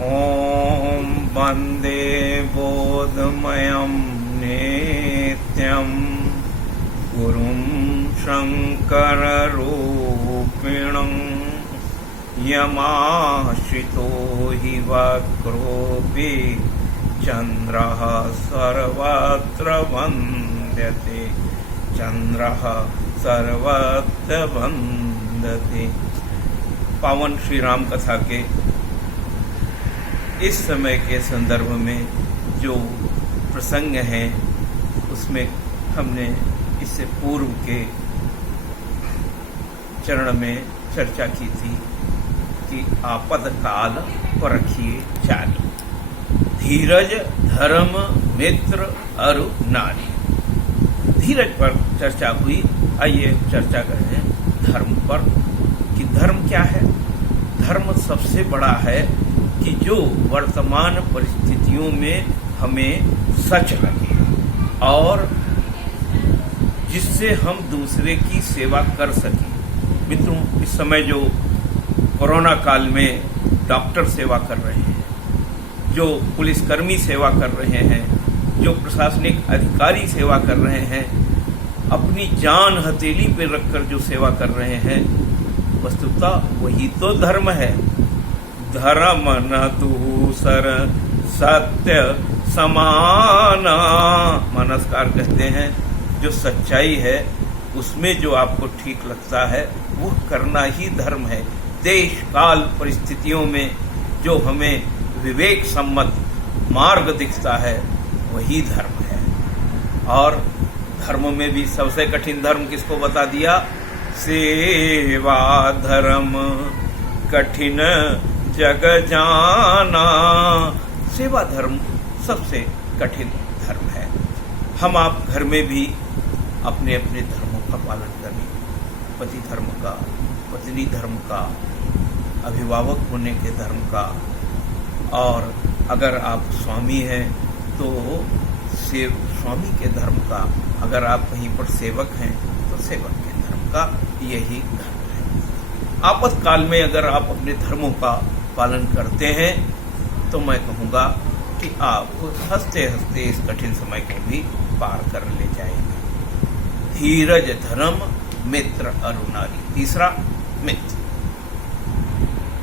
ॐ वन्दे बोधमयं नित्यं गुरुं शङ्कररूपिणं यमाश्रितो हि वक्रोऽपि चन्द्रः सर्वत्र वन्द्यते चन्द्रः सर्वत्र वन्दते। पावन श्री राम कथा के इस समय के संदर्भ में जो प्रसंग हैं उसमें हमने इससे पूर्व के चरण में चर्चा की थी कि आपदकाल परखिए चाली, धीरज धर्म मित्र अरु नारी। धीरज पर चर्चा हुई। आइए चर्चा करें धर्म पर कि धर्म क्या है। धर्म सबसे बड़ा है कि जो वर्तमान परिस्थितियों में हमें सच लगे और जिससे हम दूसरे की सेवा कर सकें। मित्रों, इस समय जो कोरोना काल में डॉक्टर सेवा कर रहे हैं, जो पुलिसकर्मी सेवा कर रहे हैं, जो प्रशासनिक अधिकारी सेवा कर रहे हैं, अपनी जान हथेली पे रखकर जो सेवा कर रहे हैं, वस्तुतः वही तो धर्म है। धर्म न दूसर सत्य समाना। मानसकार कहते हैं जो सच्चाई है उसमें जो आपको ठीक लगता है वो करना ही धर्म है। देश काल परिस्थितियों में जो हमें विवेक सम्मत मार्ग दिखता है वही धर्म है। और धर्म में भी सबसे कठिन धर्म किसको बता दिया? सेवा धर्म कठिन जग जाना। सेवा धर्म सबसे कठिन धर्म है। हम आप घर में भी अपने अपने धर्मों का पालन करें। पति धर्म का, पत्नी धर्म का, अभिभावक होने के धर्म का, और अगर आप स्वामी हैं तो स्वामी के धर्म का, अगर आप कहीं पर सेवक हैं तो सेवक के धर्म का, यही धर्म है। आपातकाल में अगर आप अपने धर्मों का पालन करते हैं तो मैं कहूँगा कि आप हंसते हंसते इस कठिन समय को भी पार कर ले जाएंगे। धीरज धर्म मित्र अरु नारी। तीसरा मित्र।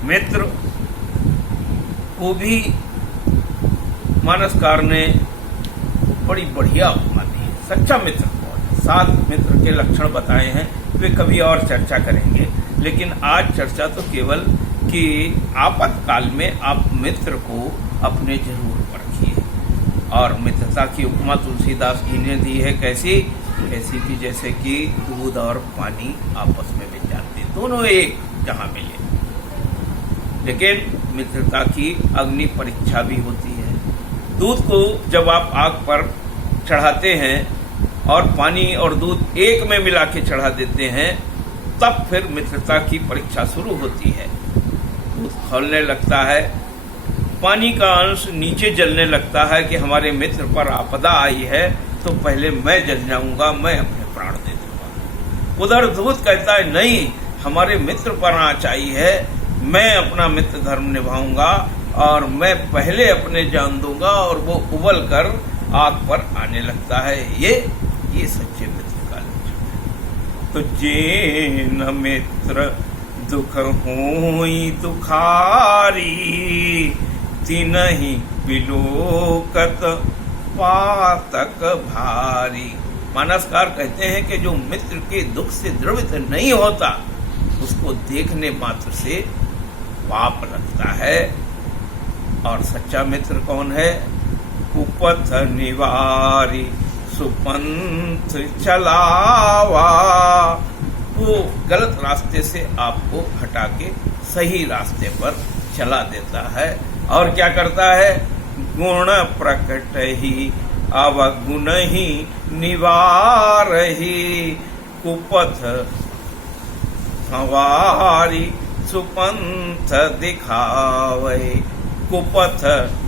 मित्र को भी मानसकार ने बड़ी बढ़िया उपमा दी। सच्चा मित्र कौन है? 7 मित्र के लक्षण बताए हैं, वे कभी और चर्चा करेंगे, लेकिन आज चर्चा तो केवल कि आपातकाल में आप मित्र को अपने जरूर परखिए। और मित्रता की उपमा तुलसीदास जी ने दी है। कैसी कि जैसे कि दूध और पानी आपस में मिल जाते, दोनों एक जहां मिले। लेकिन मित्रता की अग्नि परीक्षा भी होती है। दूध को जब आप आग पर चढ़ाते हैं और पानी और दूध एक में मिला के चढ़ा देते हैं, तब फिर मित्रता की परीक्षा शुरू होती है। दूध खौलने लगता है, पानी का अंश नीचे जलने लगता है कि हमारे मित्र पर आपदा आई है तो पहले मैं जल जाऊंगा, मैं अपने प्राण दे दूंगा। उधर दूध कहता है नहीं, हमारे मित्र पर आँच आई है, मैं अपना मित्र धर्म निभाऊंगा और मैं पहले अपने जान दूंगा, और वो उबल कर आग पर आने लगता है। ये सच्चे मित्र का लक्षण है। तो जेन मित्र दुख होई दुखारी, तिनहि बिलोकत पातक भारी। मानसकार कहते हैं कि जो मित्र के दुख से द्रवित नहीं होता उसको देखने मात्र से पाप लगता है। और सच्चा मित्र कौन है? कुपथ निवारी सुपंथ चलावा। वो गलत रास्ते से आपको हटा के सही रास्ते पर चला देता है। और क्या करता है? गुण प्रकट ही अवगुण ही निवारही, कुपथ सवारी सुपंथ दिखावे। कुपथ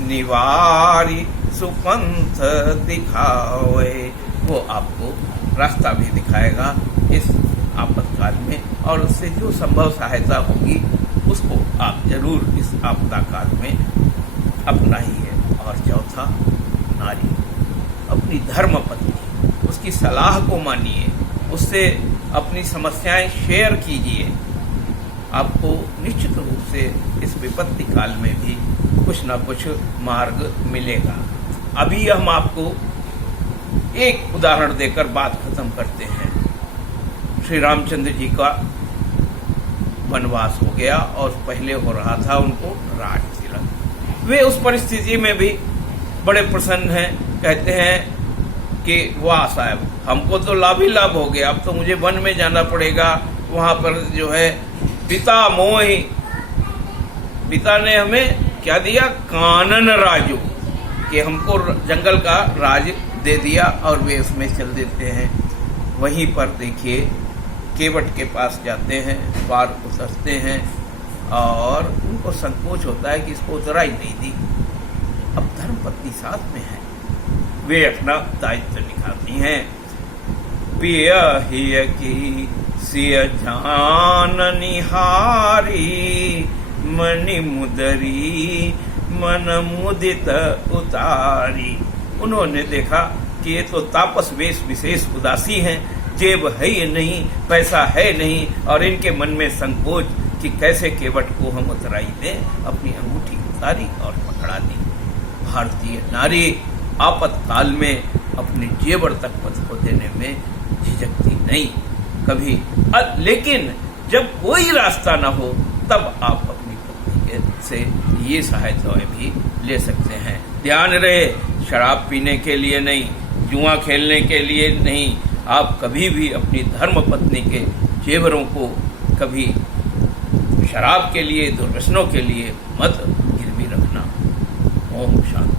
निवारी सुपंथ दिखावे। वो आपको रास्ता भी दिखाएगा इस आपातकाल में, और उससे जो संभव सहायता होगी उसको आप जरूर इस आपदा काल में अपना ही है। और चौथा, नारी, अपनी धर्म पत्नी, उसकी सलाह को मानिए, उससे अपनी समस्याएं शेयर कीजिए। आपको निश्चित रूप से इस विपत्ति काल में भी कुछ न कुछ मार्ग मिलेगा। अभी हम आपको एक उदाहरण देकर बात खत्म करते हैं। श्री रामचंद्र जी का वनवास हो गया और पहले हो रहा था उनको राज तिलक। वे उस परिस्थिति में भी बड़े प्रसन्न हैं, कहते हैं कि वाह साहब, हमको तो लाभ ही लाभ हो गया, अब तो मुझे वन में जाना पड़ेगा। वहां पर जो है पिता मोहि, पिता ने हमें क्या दिया, कानन राजू, कि हमको जंगल का राज दे दिया और वे उसमें चल देते हैं। वहीं पर देखिए केवट के पास जाते हैं, पार उतरते हैं और उनको संकोच होता है कि इसको उतरा ही नहीं दी। अब धर्मपत्नी साथ में है, वे अपना दायित्व निभाती हैं। पिय हिय की सिय जान निहारी, मणि मुदरी मन मुदित उतारी। उन्होंने देखा कि ये तो तापस वेश विशेष उदासी हैं, जेब है ही नहीं, पैसा है नहीं, और इनके मन में संकोच कि कैसे केवट को हम उतराई दें। अपनी अंगूठी उतारी और पकड़ा दी। भारतीय नारी आपातकाल में अपने जेवर तक पति को देने में झिझकती नहीं कभी। लेकिन जब कोई रास्ता न हो तब आप अपनी पत्नी से ये सहायताएं भी ले सकते हैं। ध्यान रहे, शराब पीने के लिए नहीं, जुआ खेलने के लिए नहीं, आप कभी भी अपनी धर्म पत्नी के जेवरों को कभी शराब के लिए, दुर्व्यसनों के लिए मत गिरवी रखना। ओम शांति।